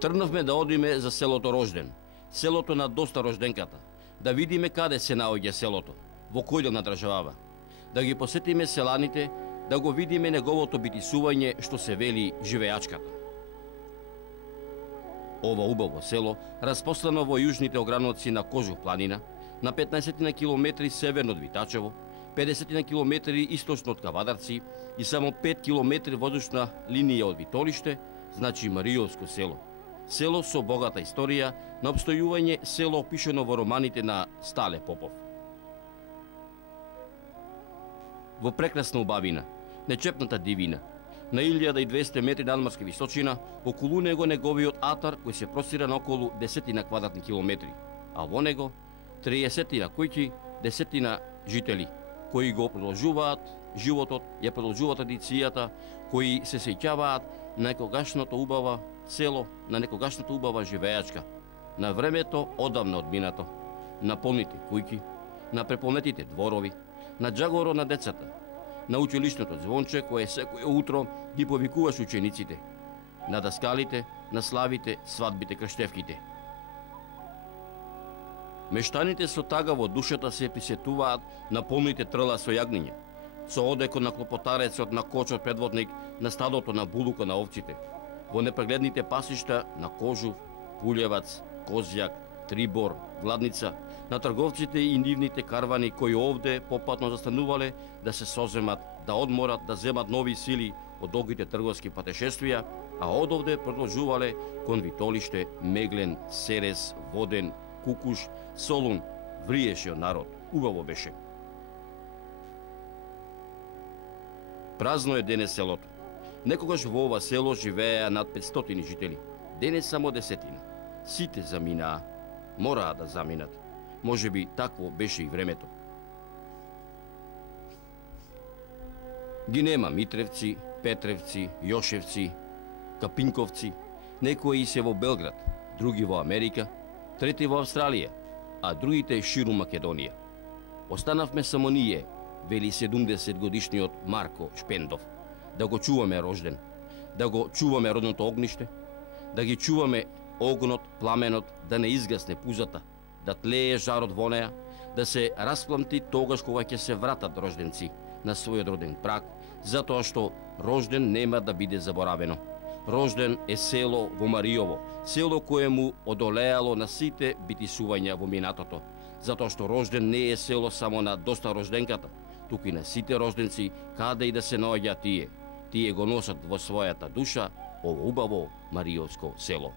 Тргнавме да одиме за селото Рожден, селото на доста рожденката, да видиме каде се наоѓа селото, во кој дел на државава, да ги посетиме селаните, да го видиме неговото битисување што се вели живеачката. Ова убаво село, распостано во јужните ограноци на Кожух планина, на 15 на километри северно од Витачево, 50 на километри источно од Кавадарци и само 5 километри воздушна линија од Витолиште, значи Маријовско село. Село со богата историја на обстојување, село опишено во романите на Стале Попов. Во прекрасна убавина, нечепната дивина, на 1200 метри надморска височина, околу него неговиот атар кој се простира на околу 10 на квадратни километри, а во него 30 на куќи, 10 на жители, кои го продолжуваат животот, ја продолжуваат традицијата, кои се сеќаваат на некогашното убава село, на некогашната убава живеачка, на времето одавна одминато, на полните куќи, на преполнетите дворови, на джагоро на децата, на училишното звонче кое секој утро ги повикуваш учениците, на даскалите, на славите, свадбите, крштевките. Мештаните со тага во душата се присетуваат на полните трла со јагниња, со одекот на клопотарецот, на кочот предводник, на стадото на булука на овците, во непрегледните пасишта на Кожув, Пулевац, Козјак, Трибор, Гладница, на трговците и нивните карвани кои овде попатно застанувале да се соземат, да одморат, да земат нови сили од долгите трговски патешествија, а одовде продолжувале кон Витолиште, Меглен, Серес, Воден, Кукуш, Солун, вриеше од народ, убаво беше. Празно е денес селото. Некогаш во ова село живееа над 500 жители, денес само 10. Сите заминаа, мораа да заминат. Може би такво беше и времето. Ги нема Митревци, Петревци, Јошевци, Капинковци, некои се во Белград, други во Америка, трети во Австралија, а другите ширум Македонија. Останавме само ние, вели 70 годишниот Марко Шпендов, да го чуваме Рожден, да го чуваме родното огниште, да ги чуваме огнот, пламенот, да не изгасне пузата, да тлее жарот во неа, да се распламти тогаш кога ќе се вратат рожденци на својот роден праг, затоа што Рожден нема да биде заборавено. Рожден е село во Маријово, село кое му одолеало на сите битисувања во минатото, затоа што Рожден не е село само на доста рожденката, туку и на сите рожденци каде и да се наоѓаат тие. Тие го носат во својата душа ово убаво Маријовско село.